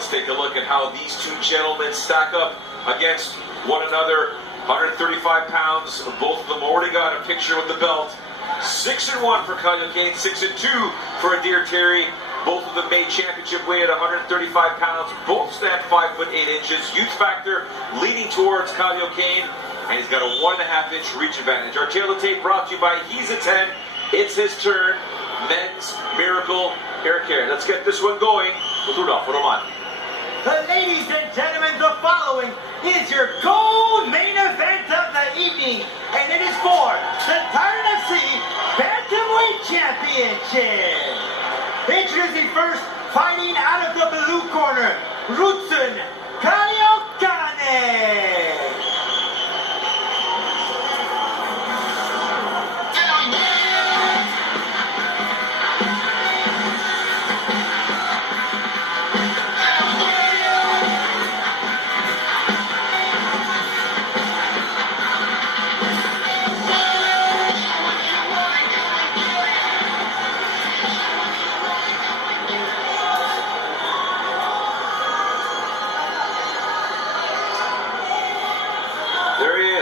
Let's take a look at how these two gentlemen stack up against one another. 135 pounds. Both of them already got a picture with the belt. 6-1 for Caliocane, 6-2 for Adair Terry. Both of them made championship weight at 135 pounds. Both stand 5 foot 8 inches. Youth factor leaning towards Caliocane, and he's got a 1.5 inch reach advantage. Our tail of tape brought to you by He's a 10. It's his turn. Men's Miracle Hair Care. Let's get this one going with Rudson. Ladies and gentlemen, the following is your co-main event of the evening, and it is for the Titan FC Bantamweight Championship. Introducing first, fighting out of the blue corner, Rudson, Caliocane.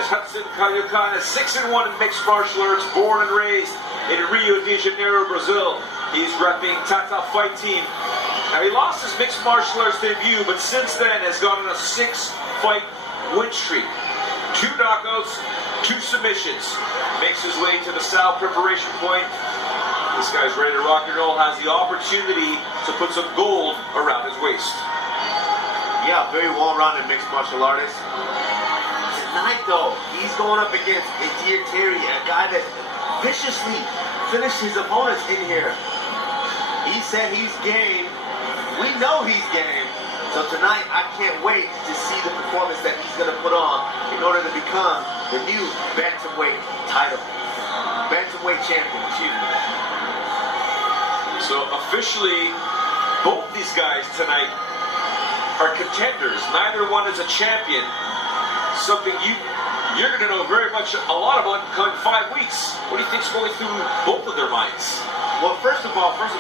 Rudson Caliocane is 6-1 in mixed martial arts, born and raised in Rio de Janeiro, Brazil. He's repping Tata Fight Team. Now he lost his mixed martial arts debut, but since then has gone on a 6-fight win streak. 2 knockouts, 2 submissions. Makes his way to the Sal preparation point. This guy's ready to rock and roll, has the opportunity to put some gold around his waist. Yeah, very well-rounded mixed martial artist. Tonight, though, he's going up against Adair Terry, a guy that viciously finished his opponents in here. He said he's game. We know he's game. So tonight, I can't wait to see the performance that he's going to put on in order to become the new Bantamweight title. Bantamweight champion, excuse me. So officially, both these guys tonight are contenders. Neither one is a champion. Something you're going to know very much a lot about in 5 weeks. What do you think's going through both of their minds? Well, first and foremost,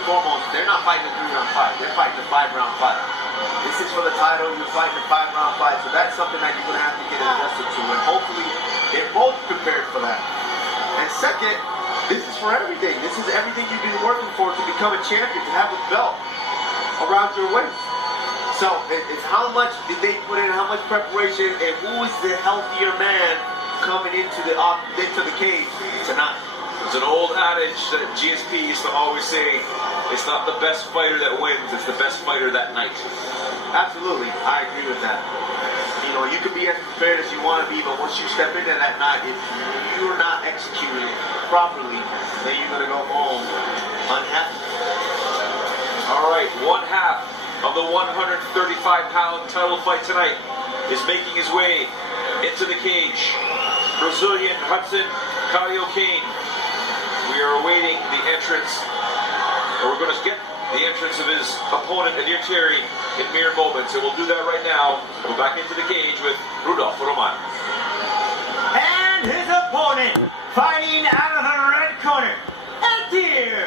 they're not fighting a 3-round fight. They're fighting a 5-round fight. This is for the title. You're fighting a 5-round fight. So that's something that you're going to have to get adjusted to. And hopefully, they're both prepared for that. And second, this is for everything. This is everything you've been working for to become a champion, to have a belt around your waist. So it's how much did they put in, how much preparation, and who is the healthier man coming into the cage tonight? There's an old adage that GSP used to always say, it's not the best fighter that wins, it's the best fighter that night. Absolutely, I agree with that. You know, you can be as prepared as you want to be, but once you step into that night, if you're not executing it properly, then you're going to go home unhappy. All right, 1/2 of the 135-pound title fight tonight is making his way into the cage. Brazilian Rudson Caliocane. We are awaiting the entrance, or we're going to get the entrance of his opponent, Adair Terry, in mere moments. And we'll do that right now. Go back into the cage with Rudson. And his opponent, fighting out of the red corner, Adair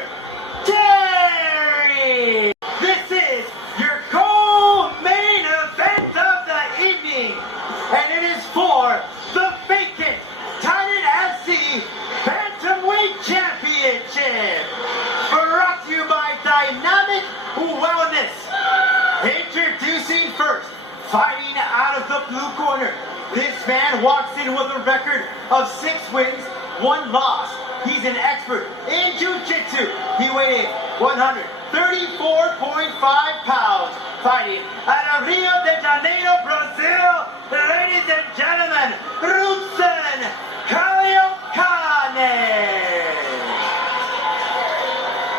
Terry. This is your co-main event of the evening, and it is for the vacant Titan FC Bantamweight Championship, brought to you by Dynamic Wellness. Introducing first, fighting out of the blue corner, this man walks in with a record of 6 wins, 1 loss. He's an expert in jiu-jitsu. He weighed in 134.5 pounds, fighting out of Rio de Janeiro, Brazil. Ladies and gentlemen, Rudson Caliocane.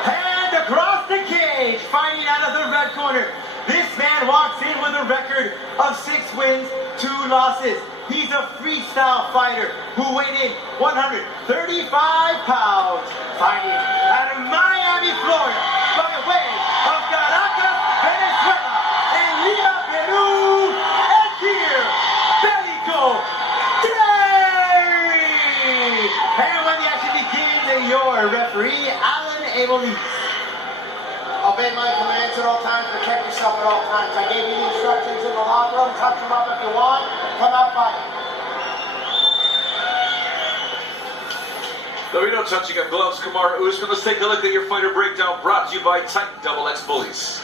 And across the cage, fighting out of the red corner, this man walks in with a record of 6 wins, 2 losses. He's a freestyle fighter who weighed in 135 pounds, fighting out of Miami, Florida, by way of Caracas, Venezuela, and Lima, Peru, Adair Terry. And when the action begins, your referee, Alan Abel. Obey my commands at all times, protect yourself at all times. I gave you There'll be no touching of gloves. Kamaru Usman. Let's take a look at your fighter breakdown brought to you by Titan Double X Bullies.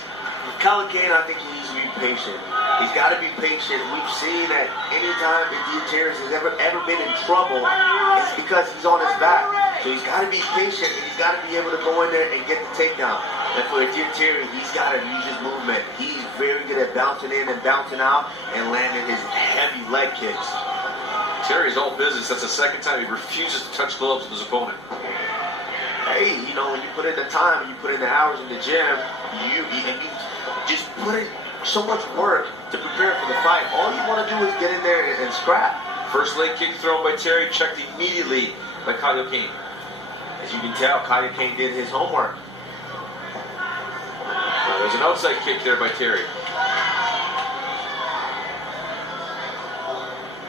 Caliocane, I think he needs to be patient. He's got to be patient. We've seen that anytime Diaz has ever been in trouble, it's because he's on his back. So he's got to be patient, and he's got to be able to go in there and get the takedown. And for Diaz, he's got to use his movement. He's very good at bouncing in and bouncing out and landing his heavy leg kicks. Terry's all business. That's the second time he refuses to touch gloves with his opponent. Hey, you know, when you put in the time, and you put in the hours in the gym, you just put in so much work to prepare for the fight. All you want to do is get in there and scrap. First leg kick thrown by Terry, checked immediately by Caliocane. As you can tell, Caliocane did his homework. There's an outside kick there by Terry.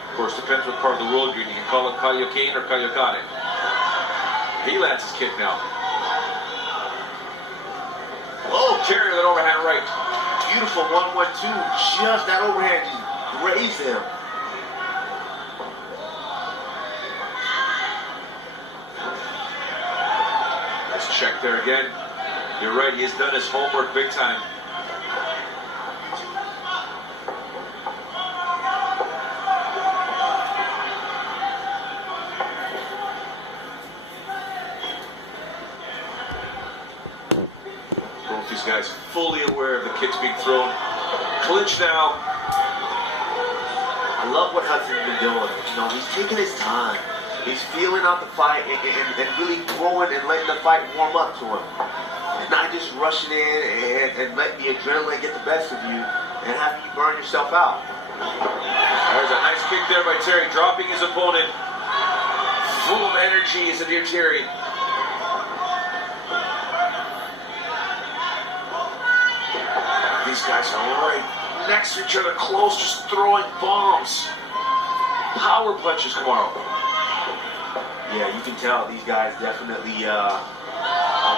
Of course, depends what part of the world you're in. You can call it Caliocane or Caliocane. He lands his kick now. Oh, Terry with an overhand right. Beautiful 1-1-2. Just that overhand just grazed him. Nice check there again. You're right, he has done his homework big time. Both these guys fully aware of the kicks being thrown. Clinch now. I love what Rudson's been doing. You know, he's taking his time. He's feeling out the fight and really throwing and letting the fight warm up to him. And not just rushing in and letting the adrenaline get the best of you and having you burn yourself out. There's a nice kick there by Terry, dropping his opponent. Full of energy is Amir Terry. These guys are right next to each other, close, just throwing bombs. Power punches tomorrow. Yeah, you can tell these guys definitely are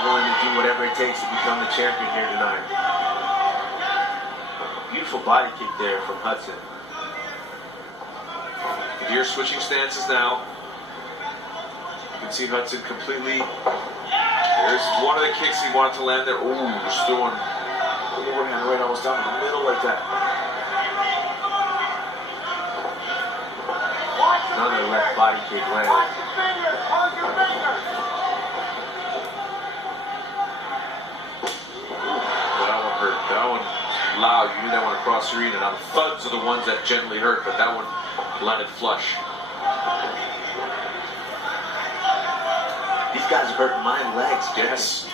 willing to do whatever it takes to become the champion here tonight. Beautiful body kick there from Rudson. Here switching stances now. You can see Rudson completely. There's one of the kicks he wanted to land there. Ooh, just throwing overhand right almost down in the middle like that. Another left body kick landed. That one hurt. That one loud. You knew that one across the arena. Now the thuds are the ones that gently hurt, but that one landed flush. These guys are hurting my legs. Yes.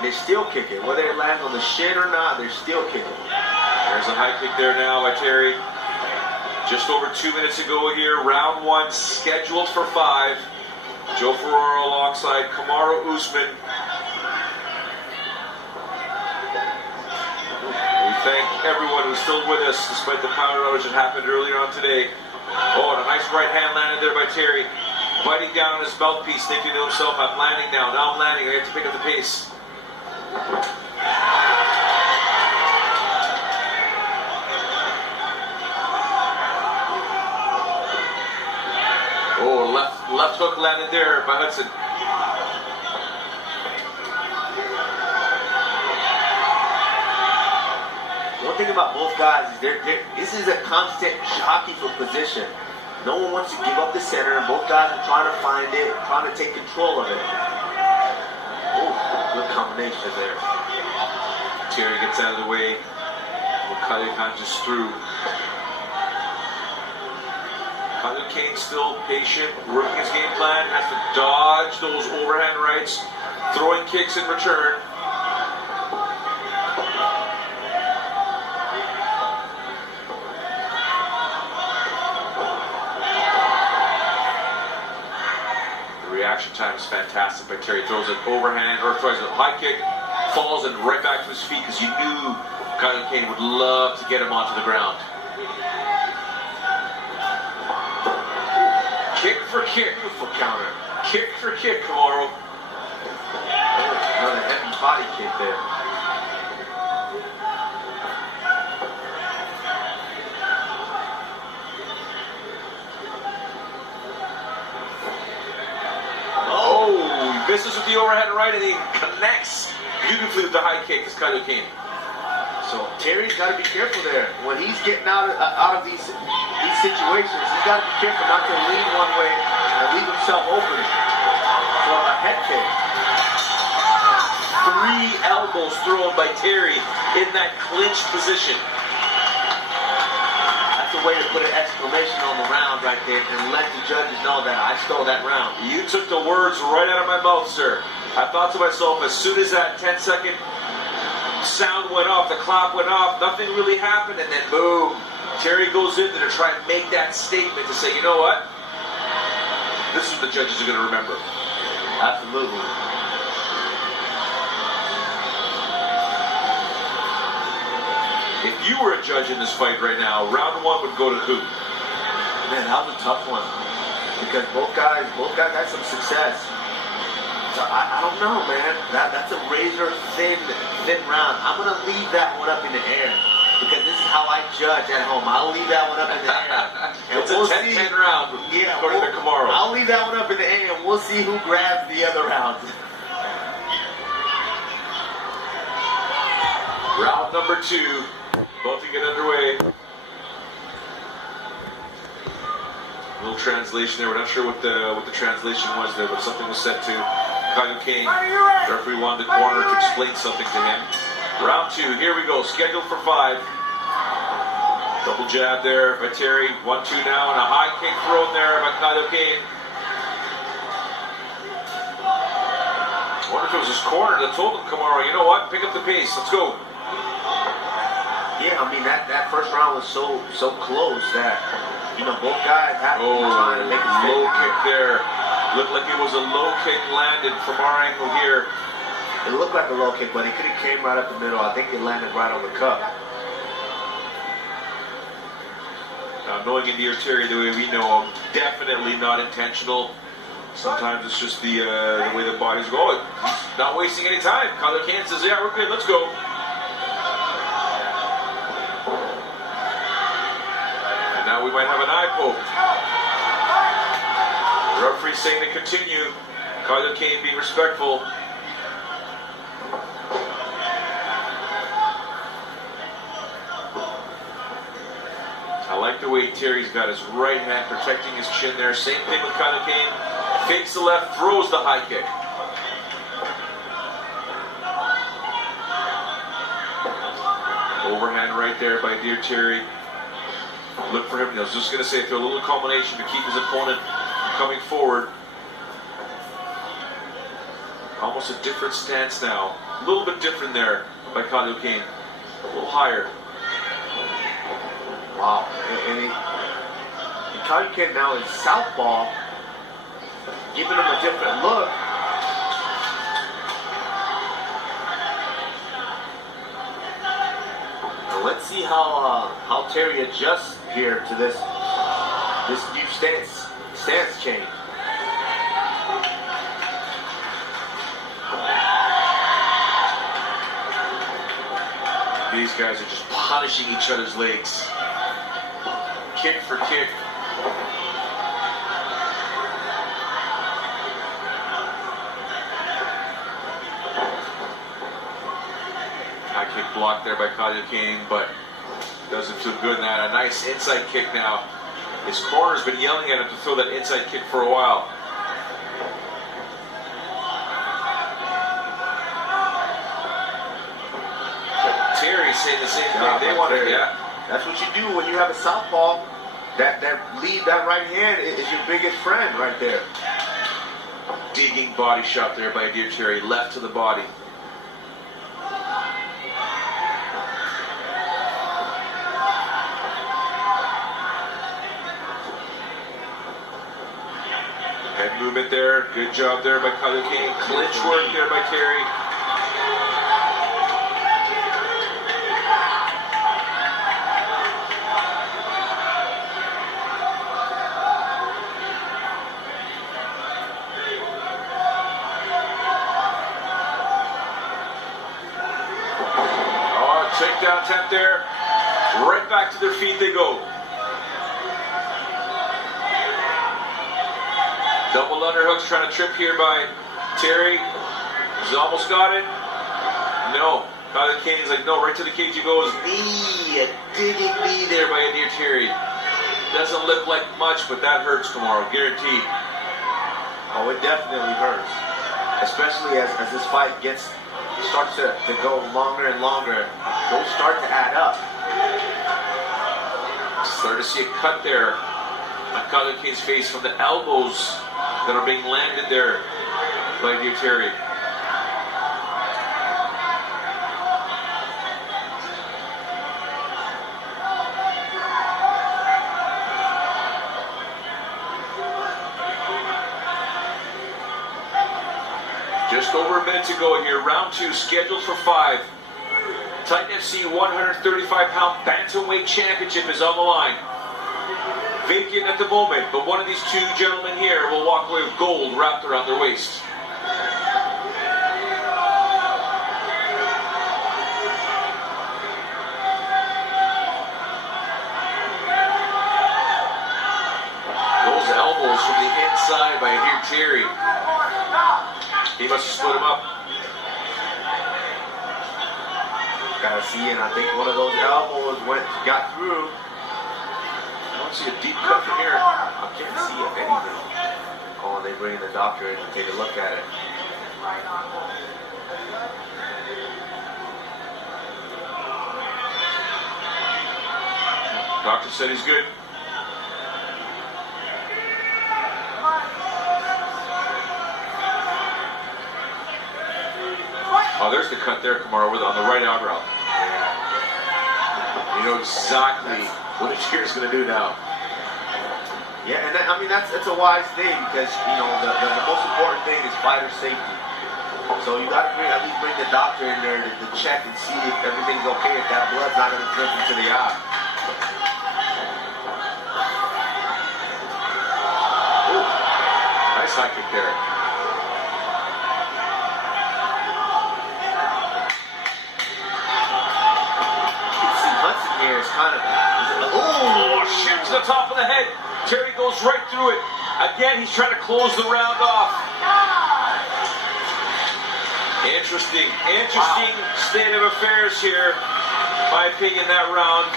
They're still kicking. Whether it lands on the shin or not, they're still kicking. There's a high kick there now by Terry. Just over 2 minutes ago here, round one scheduled for 5. Joe Ferraro alongside Kamaru Usman. We thank everyone who's still with us despite the power outage that happened earlier on today. Oh, and a nice right hand landed there by Terry. Biting down on his mouthpiece, thinking to himself, I'm landing now. Now I'm landing. I have to pick up the pace. Oh, left hook landed there by Rudson. One thing about both guys is this is a constant jockey for position. No one wants to give up the center, and both guys are trying to find it, trying to take control of it. Oh, good combination there. Terry gets out of the way. Caliocane just through. Caliocane still patient, working his game plan, has to dodge those overhand rights, throwing kicks in return. The reaction time is fantastic by Terry. Throws an overhand, or throws a high kick, falls and right back to his feet because you knew Caliocane would love to get him onto the ground. Kick for kick. Beautiful counter. Kick for kick, Kamaru. Another heavy body kick there. with the overhead right, and he connects beautifully with the high kick. It's Caliocane. So Terry's got to be careful there. When he's getting out of these situations, he's got to be careful not to lean one way and leave himself open for a head kick. 3 elbows thrown by Terry in that clinched position. That's a way to put an exclamation on the round right there and let the judges know that I stole that round. You took the words right out of my mouth, sir. I thought to myself, as soon as that 10-second sound went off, the clap went off, nothing really happened, and then boom, Terry goes in there to try and make that statement to say, you know what? This is what the judges are going to remember. Absolutely. If you were a judge in this fight right now, round 1 would go to who? Man, that was a tough one because both guys had some success. So I don't know, man. That's a razor thin round. I'm gonna leave that one up in the air because this is how I judge at home. I'll leave that one up in the air. And It's a 10-10 round. Yeah, according to Kamaru. I'll leave that one up in the air, and we'll see who grabs the other round. Round number 2, about to get underway. A little translation there. We're not sure what the translation was there, but something was said to Caliocane. The referee wanted the corner to explain something to him. Round 2, here we go. Scheduled for 5. Double jab there by Terry. 1-2 now, and a high kick thrown there by Caliocane. I wonder if it was his corner that told him, Kamaru, you know what? Pick up the pace. Let's go. Yeah, I mean that first round was so close that both guys have to be trying to make a low kick there. Looked like it was a low kick landed from our angle here. It looked like a low kick, but it could have came right up the middle. I think it landed right on the cup. Now, knowing India Terry the way we know him, definitely not intentional. Sometimes it's just the way the bodies go. He's not wasting any time. Caliocane says, yeah, we're good, let's go. And now we might have an eye poke. The referee saying to continue. Caliocane being respectful. I like the way Terry's got his right hand protecting his chin there. Same thing with Caliocane. Fakes the left, throws the high kick. Overhand right there by dear Terry. Look for him. I was just going to say, throw a little combination to keep his opponent coming forward. Almost a different stance now. A little bit different there by Caliocane. A little higher. Wow. And Caliocane now is southpaw, giving him a different look. Now let's see how Terry adjusts here to this new stance change. These guys are just punishing each other's legs. Kick for kick. High kick blocked there by Caliocane, but doesn't feel good in that. A nice inside kick now. His corner's been yelling at him to throw that inside kick for a while. Terry's saying the same thing. They want to, yeah. That's what you do when you have a southpaw. That lead, that right hand is your biggest friend right there. Digging body shot there by dear Terry, left to the body. Head movement there, good job there by Caliocane. Clinch work there by Terry. Takedown attempt there. Right back to their feet they go. Double underhooks trying to trip here by Terry. He's almost got it. No. Caliocane is like, no, right to the cage he goes. Knee, a digging knee there by Adir Terry. Doesn't look like much, but that hurts tomorrow, guaranteed. Oh, it definitely hurts. Especially as this fight starts to go longer and longer. Those start to add up. Start to see a cut there on Caliocane's face from the elbows that are being landed there by Adir Terry. Just over a minute to go here. Round 2 scheduled for 5. Titan FC 135-pound Bantamweight Championship is on the line. Vacant at the moment, but one of these two gentlemen here will walk away with gold wrapped around their waist. Those elbows from the inside by Adir Terry. He must have split him up. Gotta see, and I think one of those elbows got through. I don't see a deep cut from here. I can't see anything. Oh, they bring the doctor in to take a look at it. Doctor said he's good. Oh, there's the cut there, Kamara, on the right eyebrow. You know exactly what Adir's going to do now. Yeah, and I mean that's a wise thing because you know the most important thing is fighter safety. So you got to at least bring the doctor in there to check and see if everything's okay, if that blood's not going to drip into the eye. Ooh, nice high kick there. Oh, shoot to the top of the head. Terry goes right through it. Again, he's trying to close the round off. Interesting state of affairs here. In my opinion, that round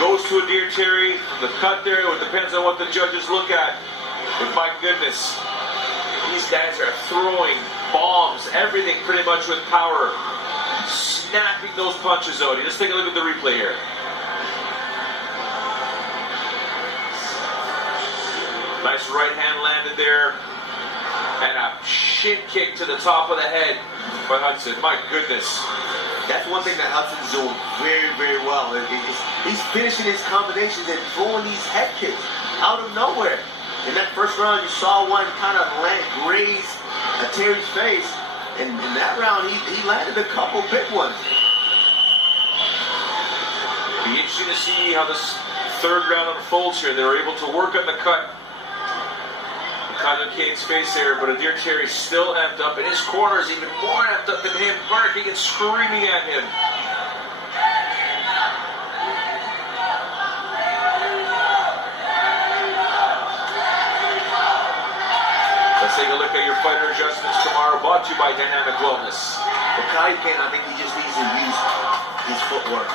goes to Adir Terry. The cut there, it depends on what the judges look at. But my goodness, these guys are throwing bombs, everything pretty much with power. Snapping those punches out. Let's take a look at the replay here. Nice right hand landed there. And a shin kick to the top of the head by Hudson. My goodness. That's one thing that Hudson's doing very, very well. He's finishing his combinations and throwing these head kicks out of nowhere. In that first round, you saw one kind of graze Terry's face. And in that round, he landed a couple big ones. Be interesting to see how this third round unfolds here. They were able to work on the cut. Caliocane's face there, but Adir Terry's still amped up, and his corner is even more amped up than him, barking and screaming at him. Let's take a look at your fighter adjustments tomorrow, brought to you by Dynamic Wellness. Well, Caliocane, I think he just needs to use his footwork.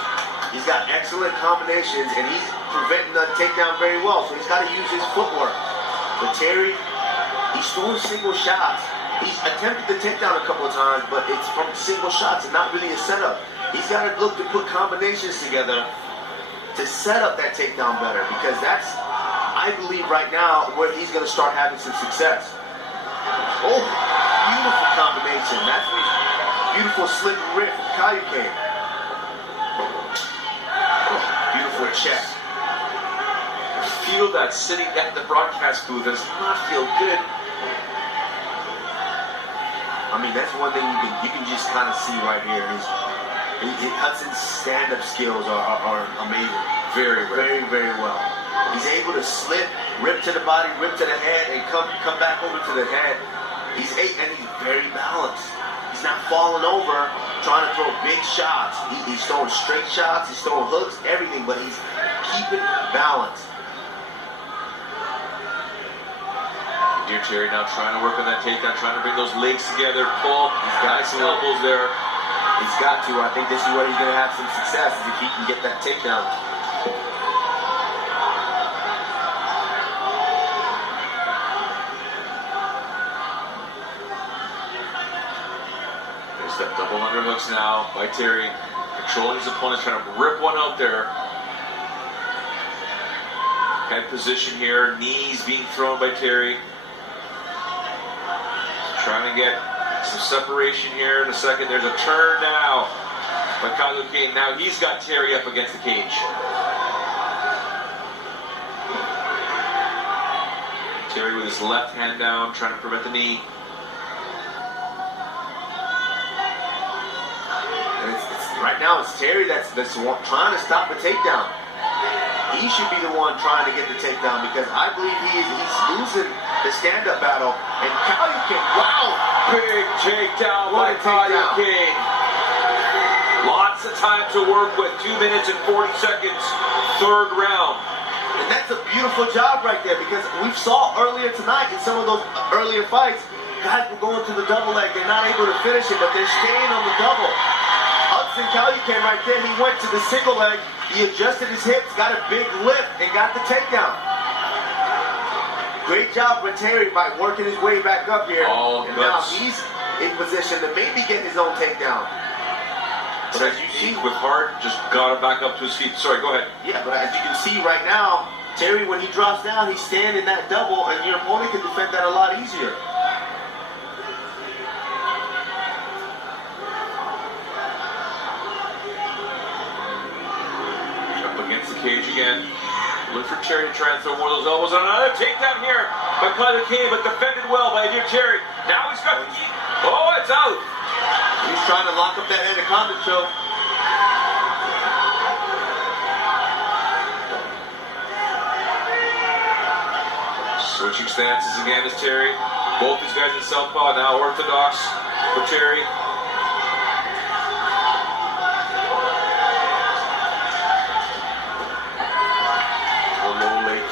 He's got excellent combinations, and he's preventing the takedown very well, so he's got to use his footwork. But Terry, he's throwing single shots. He's attempted the takedown a couple of times, but it's from single shots and not really a setup. He's got to look to put combinations together to set up that takedown better, because that's, I believe right now, where he's going to start having some success. Oh, beautiful combination. That's a beautiful slip and rip from Caliocane. Oh, beautiful check. Feel that sitting at the broadcast booth does not feel good. I mean, that's one thing you can just kind of see right here. Hudson's stand-up skills are amazing. Very, very well. He's able to slip, rip to the body, rip to the head, and come back over to the head. He's very balanced. He's not falling over, trying to throw big shots. He's throwing straight shots, he's throwing hooks, everything, but he's keeping balance. Dear Terry now trying to work on that takedown, trying to bring those legs together, pull. He's got some elbows there. He's got to. I think this is where he's going to have some success if he can get that takedown. There's that double underhooks now by Terry. Controlling his opponent, trying to rip one out there. Head position here, knees being thrown by Terry. Trying to get some separation here in a second. There's a turn now by Caliocane. Now he's got Terry up against the cage. Terry with his left hand down, trying to prevent the knee. Right now, it's Terry that's trying to stop the takedown. He should be the one trying to get the takedown because I believe he's losing the stand-up battle. And Caliocane, wow! Big takedown by Caliocane. Lots of time to work with. 2 minutes and 40 seconds. Third round. And that's a beautiful job right there because we saw earlier tonight in some of those earlier fights, guys were going to the double leg. They're not able to finish it, but they're staying on the double. Rudson Caliocane right there, he went to the single leg, he adjusted his hips, got a big lift, and got the takedown. Great job with Terry by working his way back up here. Oh, and now he's in position to maybe get his own takedown. But as you see, with Hart, just got him back up to his feet. Sorry, go ahead. Yeah, but as you can see right now, Terry, when he drops down, he's standing in that double, and your opponent can defend that a lot easier. Cage again. Look for Terry to try and throw more of those elbows. On another takedown here by Caliocane, but defended well by Dear Terry. Now he's got the key. Oh, it's out. He's trying to lock up that anaconda choke. Switching stances again is Terry. Both these guys in southpaw, now orthodox for Terry.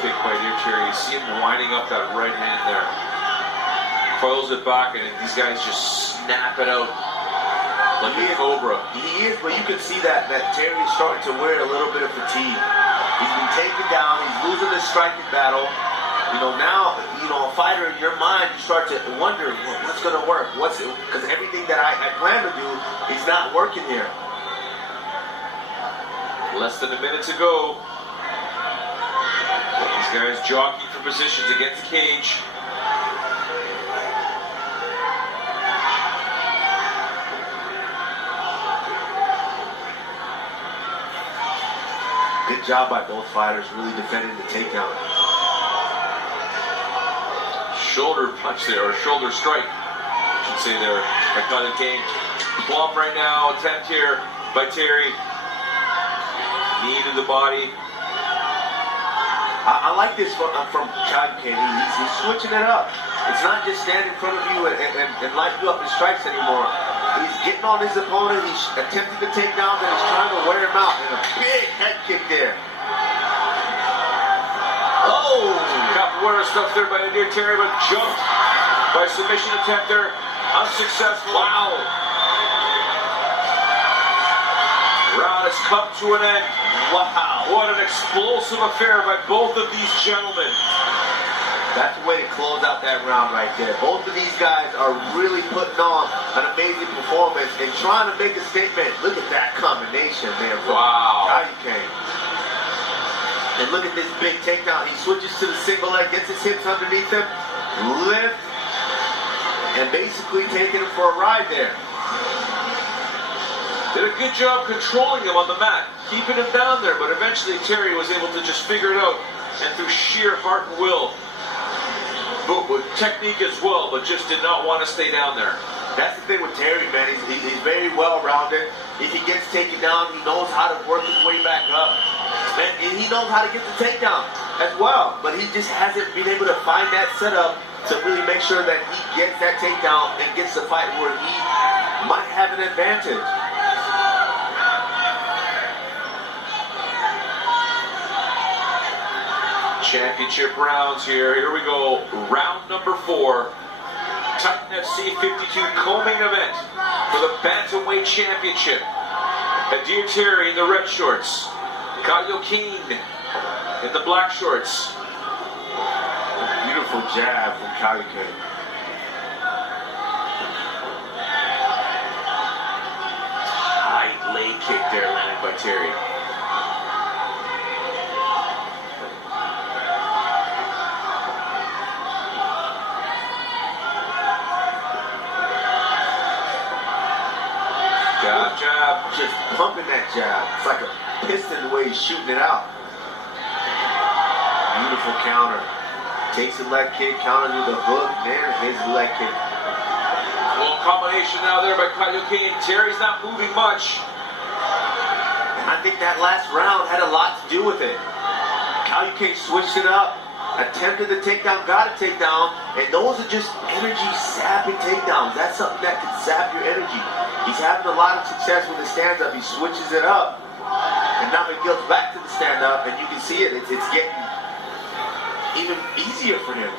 By Dear Terry, you see him winding up that right hand there. Coils it back, and these guys just snap it out like a cobra. He is, but you can see that Terry's starting to wear a little bit of fatigue. He's been taken down. He's losing the striking battle. Now, a fighter in your mind, you start to wonder what's going to work. Because everything that I plan to do is not working here. Less than a minute to go. These guys jockeying for positions against the cage. Good job by both fighters, really defending the takedown. Shoulder punch there, or shoulder strike, I should say there, by Caliocane. Plumb right now, attempt here by Terry. Knee to the body. I like this from Caliocane. He's switching it up. It's not just stand in front of you and light you up in strikes anymore. He's getting on his opponent. He's attempting to take down, and he's trying to wear him out. And a big head kick there. Oh! Capoeira stuff there by Dear Terry, but jumped by submission attempt there. Unsuccessful. Wow! Round has come to an end. Wow. What an explosive affair by both of these gentlemen. That's the way to close out that round right there. Both of these guys are really putting on an amazing performance and trying to make a statement. Look at that combination there. Wow. Caliocane. And look at this big takedown. He switches to the single leg, gets his hips underneath him, lift, and basically taking him for a ride there. Did a good job controlling him on the mat, keeping him down there, but eventually Terry was able to just figure it out, and through sheer heart and will, but with technique as well, but just did not want to stay down there. That's the thing with Terry, man. He's very well-rounded. If he gets taken down, he knows how to work his way back up. And he knows how to get the takedown as well. But he just hasn't been able to find that setup to really make sure that he gets that takedown and gets the fight where he might have an advantage. Championship rounds here. Here we go. Round number 4. Titan FC 52 co-main event for the Bantamweight Championship. Adir Terry in the red shorts. Caliocane in the black shorts. Beautiful jab from Caliocane. Tight leg kick there landed by Terry. Jab, just pumping that jab. It's like a piston the way he's shooting it out. Beautiful counter. Takes a leg kick, counters with a hook, then his leg kick. Well, combination now there by Caliocane. Terry's not moving much. And I think that last round had a lot to do with it. Caliocane switched it up, attempted the takedown, got a takedown, and those are just energy sapping takedowns. That's something that can sap your energy. He's having a lot of success with the stand-up. He switches it up, and now he goes back to the stand-up, and you can see it. It's getting even easier for him.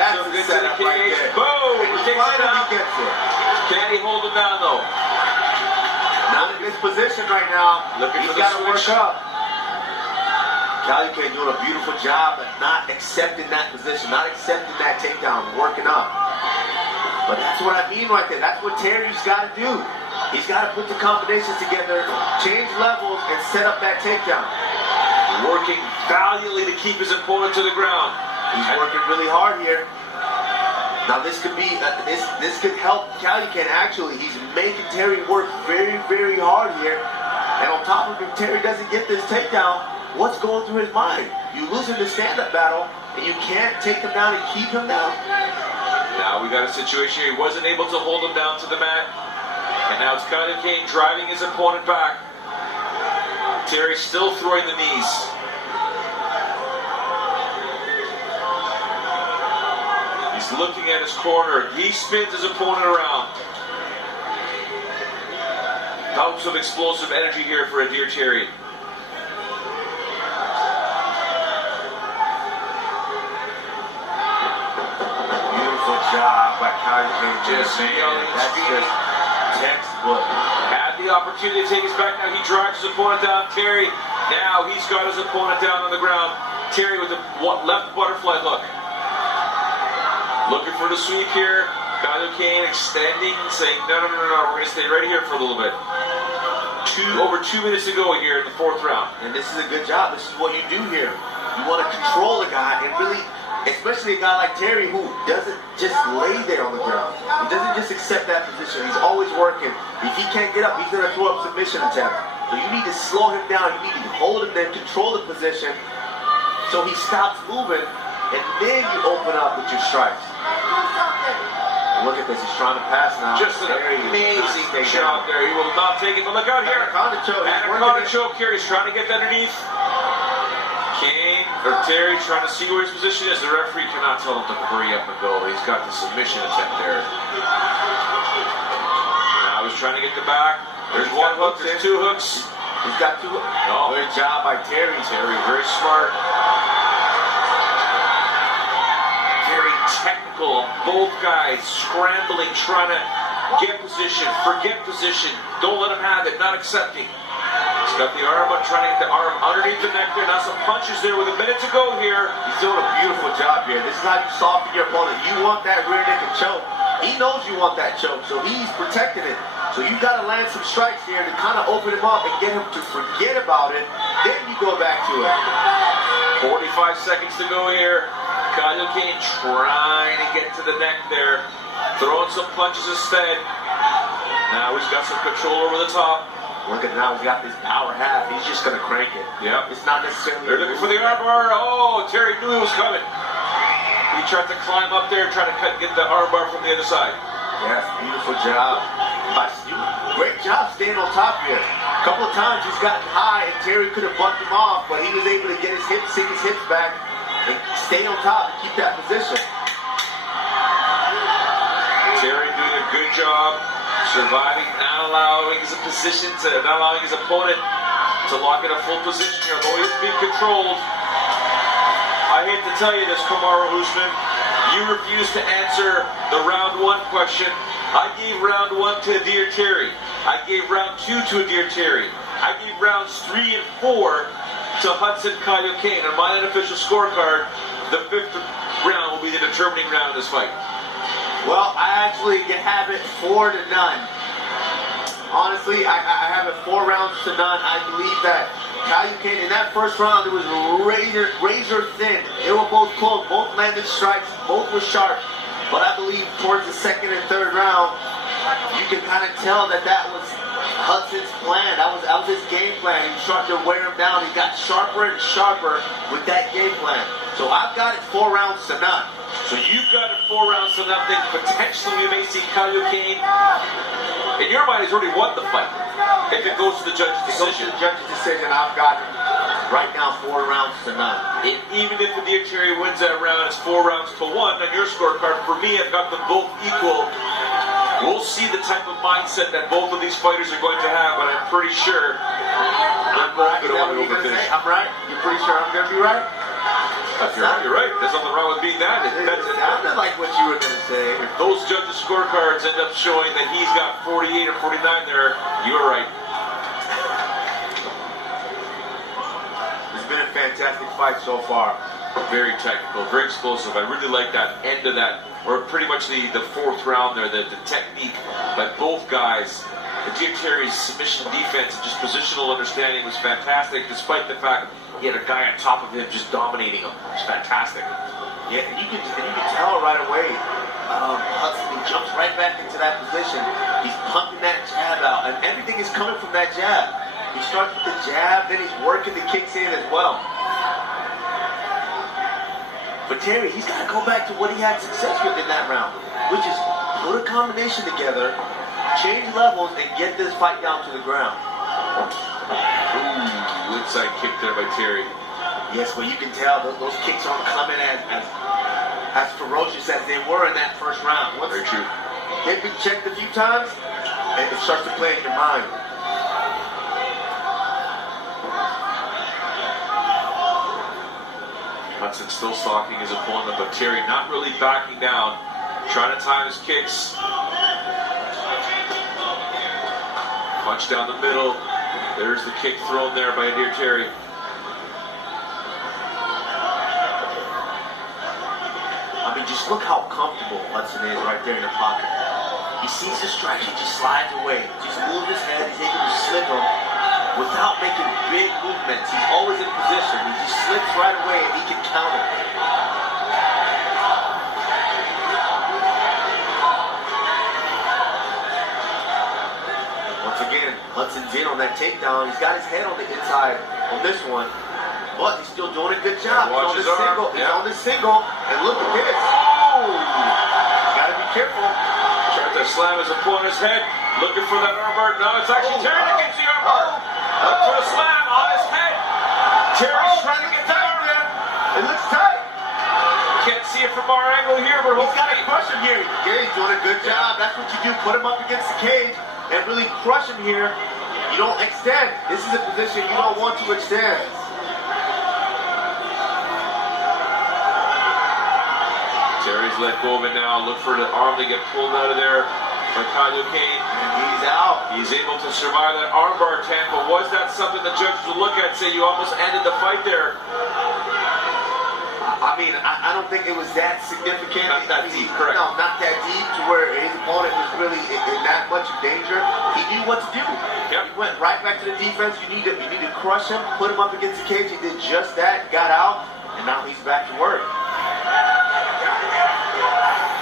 That's the setup right there. Boom! He finally gets it. Can he hold him down though? Not in this position right now. He's got to work up. Caliocane doing a beautiful job at not accepting that position, not accepting that takedown, working up. But that's what I mean right there. That's what Terry's got to do. He's got to put the combinations together, change levels, and set up that takedown. Working valiantly to keep his opponent to the ground. He's working really hard here. Now this could be this could help Caliocane actually. He's making Terry work very, very hard here. And on top of it, if Terry doesn't get this takedown, what's going through his mind? You losing the stand-up battle, and you can't take him down and keep him down. Now we got a situation here. He wasn't able to hold him down to the mat. And now it's Caliocane driving his opponent back. Terry's still throwing the knees. He's looking at his corner. He spins his opponent around. Bouts of explosive energy here for Adir Terry. Beautiful job by Caliocane. Just yelling and That's screaming. just textbook. Had the opportunity to take his back. Now he drives his opponent down. Terry, now he's got his opponent down on the ground. Terry with the left butterfly hook. Looking for the sweep here. Caliocane extending, saying, no, we're going to stay right here for a little bit. Over 2 minutes to go here in the 4th round. And this is a good job. This is what you do here. You want to control a guy and really, especially a guy like Terry who doesn't just lay there on the ground. He doesn't just accept that position. He's always working. If he can't get up, he's going to throw up submission attempt. So you need to slow him down. You need to hold him there, control the position so he stops moving, and then you open up with your strikes. Look at this, he's trying to pass now. Just an amazing job there. He will not take it, but look out here. Anaconda choke here. He's trying to get underneath. Terry trying to see where his position is. The referee cannot tell him to hurry up and go. He's got the submission attempt there. Now he's trying to get the back. There's one hook, there's 2 hooks. He's got 2 hooks. Oh. Good job by Terry. Terry, very smart. Technical, both guys scrambling, trying to get position, forget position, don't let him have it, not accepting. He's got the arm up, trying to get the arm underneath the neck there. Now some punches there with a minute to go here. He's doing a beautiful job here. This is how you soften your opponent. You want that rear naked choke. He knows you want that choke, so he's protecting it. So you got to land some strikes here to kind of open him up and get him to forget about it. Then you go back to it. 45 seconds to go here. Caliocane trying to get to the neck there. Throwing some punches instead. Now he's got some control over the top. Look at now, he's got this power half. He's just going to crank it. Yep. It's not necessarily... They're looking for the armbar. Oh, Terry knew it was coming. He tried to climb up there and try to get the armbar from the other side. Yes, beautiful job. Great job staying on top here. A couple of times he's gotten high and Terry could have bumped him off, but he was able to get his hips, sink his hips back and stay on top and keep that position. Surviving, not allowing his opponent to lock in a full position here, although he's being controlled. I hate to tell you this, Kamaru Usman, you refused to answer the round 1 question. I gave round 1 to Adir Terry. I gave round 2 to Adir Terry. I gave rounds 3 and 4 to Rudson Caliocane. On my unofficial scorecard, the 5th round will be the determining round of this fight. Well, I actually have it 4-0. Honestly, I have it 4 rounds to none. I believe that Caliocane, in that first round, it was razor thin. They were both close. Both landed strikes. Both were sharp. But I believe towards the 2nd and 3rd round, you can kind of tell that was Hudson's plan. That was his game plan. He was trying to wear him down. He got sharper and sharper with that game plan. So I've got it 4 rounds to none. So you've got it 4 rounds to nothing. Potentially you may see Caliocane. In your mind, he's already won the fight. If it goes to the judge's decision. If it goes to the judge's decision, I've got it right now 4 rounds to none. Even if Adir Terry wins that round, it's 4 rounds to 1 on your scorecard. For me, I've got them both equal. We'll see the type of mindset that both of these fighters are going to have, but I'm pretty sure I'm both going to want to over-finish. I'm right? You're pretty sure I'm going to be right? You're right. There's nothing wrong with being that. It sounded like what you were going to say. If those judges' scorecards end up showing that he's got 48 or 49 there, you were right. It's been a fantastic fight so far. Very technical, very explosive. I really like that end of that, or pretty much the 4th round there, the technique by both guys. Adir Terry's submission defense and just positional understanding was fantastic, despite the fact he had a guy on top of him just dominating him. It was fantastic. Yeah, and you can tell right away. Hudson, he jumps right back into that position. He's pumping that jab out, and everything is coming from that jab. He starts with the jab, then he's working the kicks in as well. But Terry, he's got to go back to what he had success with in that round, which is put a combination together, change levels, and get this fight down to the ground. Ooh, inside kick there by Terry. Yes, well, you can tell those kicks aren't coming as ferocious as they were in that first round. Very true. They've been checked a few times, and it starts to play in your mind. Hudson still stalking his opponent, but Terry not really backing down, trying to time his kicks. Punch down the middle. There's the kick thrown there by Adir Terry. I mean, just look how comfortable Hudson is right there in the pocket. He sees the strike, he just slides away. Just moves his head, he's able to slip him without making big movements. He's always in position. He just slips right away and he can counter. Once again, Hudson's in on that takedown. He's got his head on the inside on this one. But he's still doing a good job. Watch his arm. He's on this single. And look at this. Oh! Gotta be careful. Trying to slam his opponent's head. Looking for that armbar. No, it's actually Terry that gets the armbar. Up for the slam on his head. Terry's trying to get that armbar. It looks tight. Can't see it from our angle here, but He's got to crush him here. Yeah, he's doing a good job. That's what you do. Put him up against the cage and really crush him here. You don't extend. This is a position you don't want to extend. Terry's let go of it now. Look for the arm to get pulled out of there by Caliocane. And he's out. He's able to survive that armbar attempt, but was that something the judge would look at and say you almost ended the fight there? I mean, I don't think it was that significant. Not that deep, correct. No, not that deep to where his opponent was really in that much danger. He knew what to do. Yep. He went right back to the defense. You need to crush him, put him up against the cage. He did just that, got out, and now he's back to work.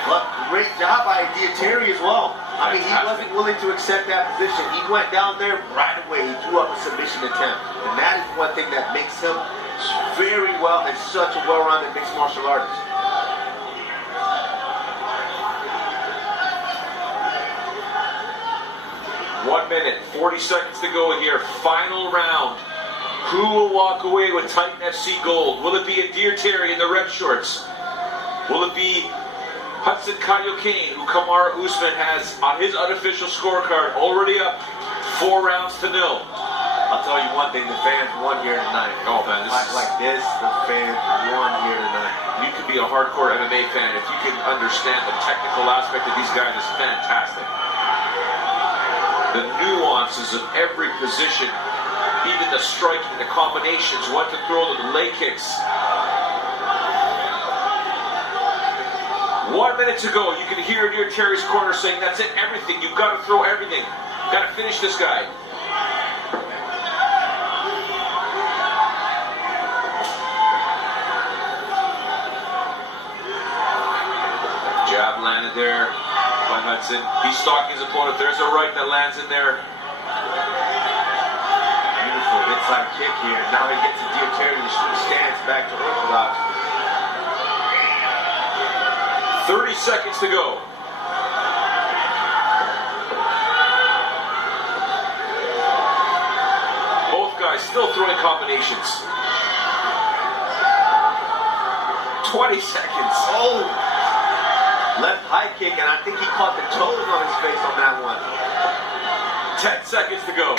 But great job by Adir Terry as well. I mean, he wasn't willing to accept that position. He went down there right away. He threw up a submission attempt. And that is one thing that makes him very well and such a well-rounded mixed martial artist. One minute, 40 seconds to go here. Final round. Who will walk away with Titan FC gold? Will it be Adir Terry in the red shorts? Will it be Hudson Caliocane, who Kamaru Usman has on his unofficial scorecard, already up 4 rounds to 0. I'll tell you one thing, the fans won here tonight. Oh man, this is like this, the fans won here tonight. You can be a hardcore MMA fan if you can understand the technical aspect of these guys. Is fantastic. The nuances of every position, even the striking, the combinations, what to throw, the leg kicks. 1 minute to go. You can hear near Terry's corner saying, "That's it, everything. You've got to throw everything. Got to finish this guy." Jab landed there by Hudson. He's stalking his opponent. There's a right that lands in there. Beautiful inside kick here. Now he gets a Terry to shoot stance back to orthodox. 30 seconds to go. Both guys still throwing combinations. 20 seconds. Oh! Left high kick, and I think he caught the toes on his face on that one. 10 seconds to go.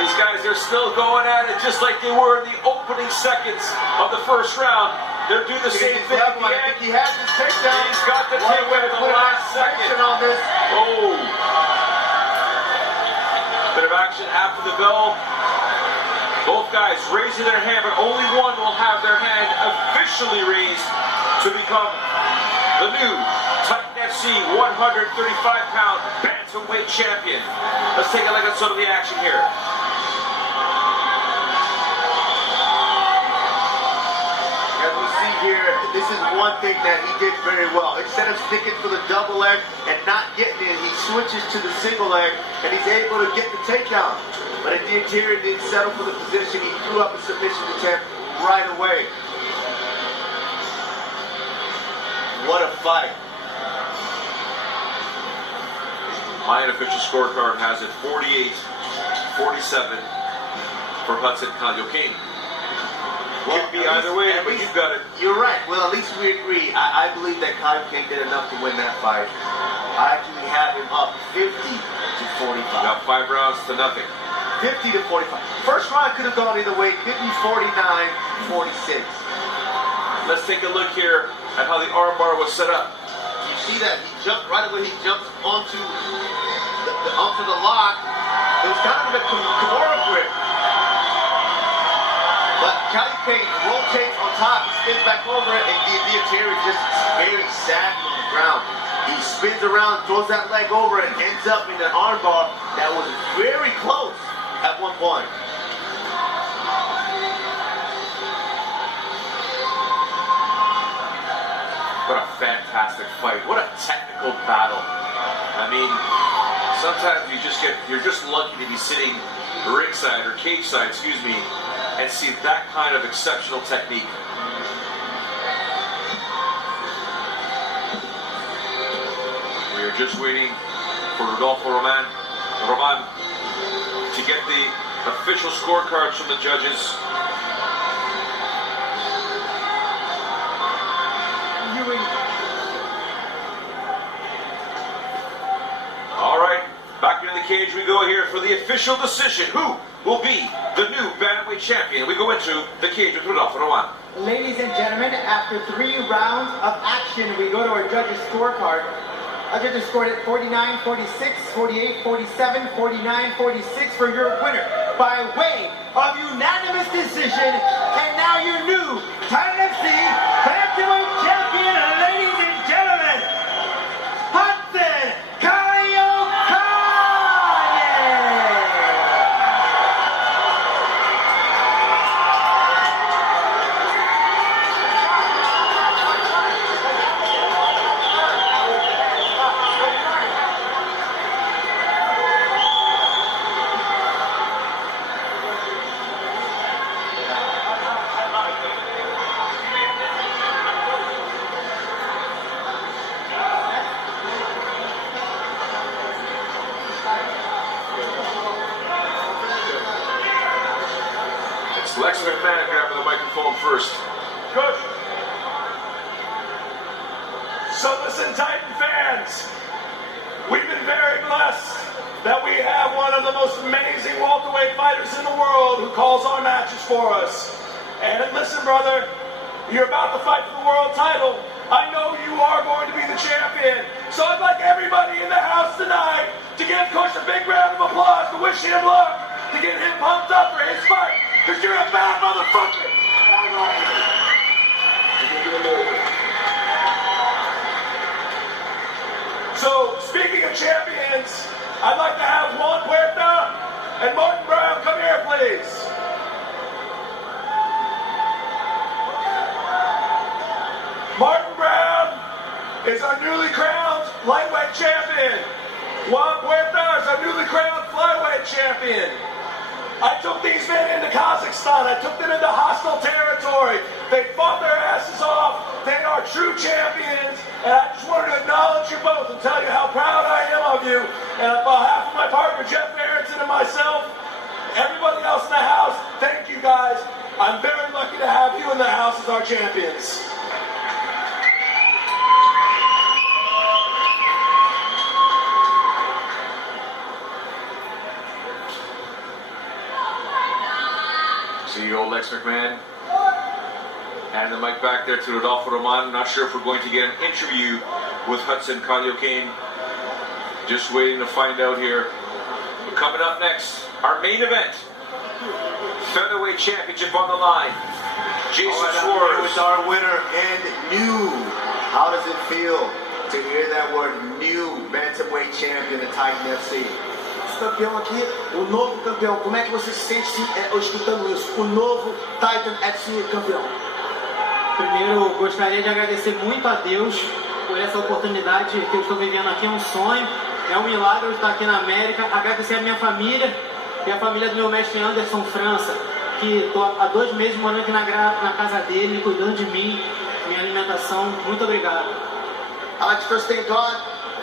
These guys are still going at it just like they were in the opening seconds of the first round. They're doing the same thing at the I end. think he has his takedown. He's got the takedown in the last second. On this. Oh. Bit of action after the bell. Both guys raising their hand, but only one will have their hand officially raised to become the new Titan FC 135-pound bantamweight champion. Let's take a look at some of the action here. As we see here, this is one thing that he did very well. Instead of sticking for the double leg and not getting it, he switches to the single leg, and he's able to get the takedown. But Terry didn't settle for the position. He threw up a submission attempt right away. What a fight. My unofficial scorecard has it 48-47 for Hudson Caliocane. Well, Could be either way, but you've got it. You're right. Well, at least we agree. I believe that Caliocane did enough to win that fight. I actually have him up 50-45. Got 5 rounds to nothing. 50-45. First round could have gone either way. 50-49-46. Let's take a look here at how the armbar was set up. You see that he jumped right away. He jumps onto the lock. It was kind of a Kimura grip. But Caliocane rotates on top. He spins back over it, and Terry just very savvy on the ground. He spins around, throws that leg over, and ends up in an armbar that was very close at one point. What a fantastic fight. What a technical battle. I mean, sometimes you're just lucky to be sitting ringside or cage side, excuse me, and see that kind of exceptional technique. We are just waiting for Roman to get the official scorecards from the judges. All right, back into the cage we go here for the official decision. Who will be the new bantamweight champion? We go into the cage with Roman. Ladies and gentlemen, after 3 rounds of action, we go to our judges' scorecard. Our judges scored it 49-46, 48-47, 49-46 for your winner by way of unanimous decision. And now your new Titan FC bantamweight champion, ladies and gentlemen, Hudson Caliocane! Lex McMahon grabbing the microphone first. Coach, So listen, Titan fans, we've been very blessed that we have one of the most amazing welterweight fighters in the world who calls our matches for us. And listen, brother, you're about to fight for the world title. I know you are going to be the champion. So I'd like everybody in the house tonight to give Coach a big round of applause, to wish him luck, to get him pumped up for his fight. Because you're a bad motherfucker. So, speaking of champions, I'd like to have Juan Puerta and Martin Brown come here, please. Martin Brown is our newly crowned lightweight champion. Juan Puerta is our newly crowned flyweight champion. I took these men into Kazakhstan. I took them into hostile territory. They fought their asses off. They are true champions. And I just wanted to acknowledge you both and tell you how proud I am of you. And on behalf of my partner, Jeff Barrington, and myself, everybody else in the house, thank you guys. I'm very lucky to have you in the house as our champions. CEO Lex McMahon. And the mic back there to Rodolfo Roman. Not sure if we're going to get an interview with Rudson Caliocane. Just waiting to find out here. But coming up next, our main event. Featherweight Championship on the line. Jason Suarez. With our winner and new. How does it feel to hear that word new bantamweight champion of Titan FC? Campeão aqui, o novo campeão. Como é que você se sente escutando isso? O novo Titan FC campeão. Primeiro, gostaria de agradecer muito a Deus por essa oportunidade que eu estou vivendo aqui. É um sonho, é um milagre eu estar aqui na América. Agradecer a minha família e a família do meu mestre Anderson França, que estou há 2 meses morando aqui na casa dele, cuidando de mim, minha alimentação. Muito obrigado. I'd like to first thank God.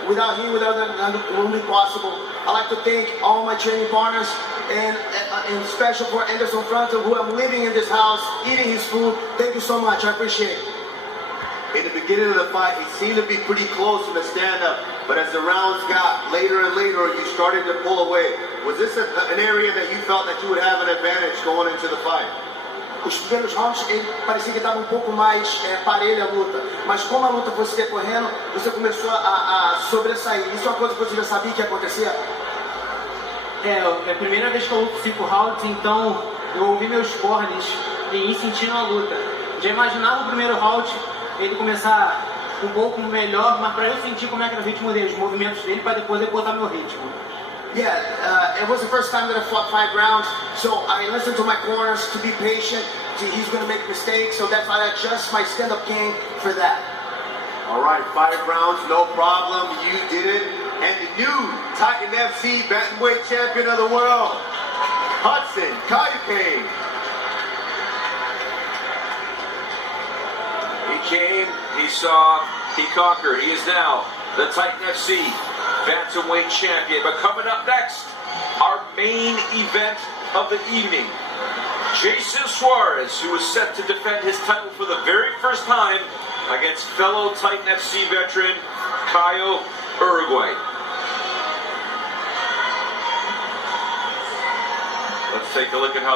Without him, without them, it wouldn't be possible. I'd like to thank all my training partners and special for Anderson França, who I'm living in this house, eating his food. Thank you so much. I appreciate it. In the beginning of the fight, he seemed to be pretty close in the stand-up, but as the rounds got later and later, you started to pull away. Was this an area that you felt that you would have an advantage going into the fight? Os primeiros rounds, parecia que estava um pouco mais parelha a luta. Mas como a luta foi se decorrendo, você começou a sobressair. Isso é uma coisa que você já sabia que ia acontecer? É a primeira vez que eu luto 5 rounds, então eu ouvi meus cornes e ir sentindo a luta. Já imaginava o primeiro round, ele começar um pouco melhor, mas para eu sentir como é que era o ritmo dele, os movimentos dele, para depois eu botar meu ritmo. Yeah, it was the first time that I fought 5 rounds, so I listened to my corners to be patient. He's going to make mistakes, so that's why I adjust my stand-up game for that. All right, 5 rounds, no problem. You did it. And the new Titan FC bantamweight champion of the world, Rudson Caliocane. He came, he saw, he conquered. He is now the Titan FC bantamweight champion. But coming up next, our main event of the evening. Jason Suarez, who is set to defend his title for the very first time against fellow Titan FC veteran Caio Uruguay. Let's take a look at how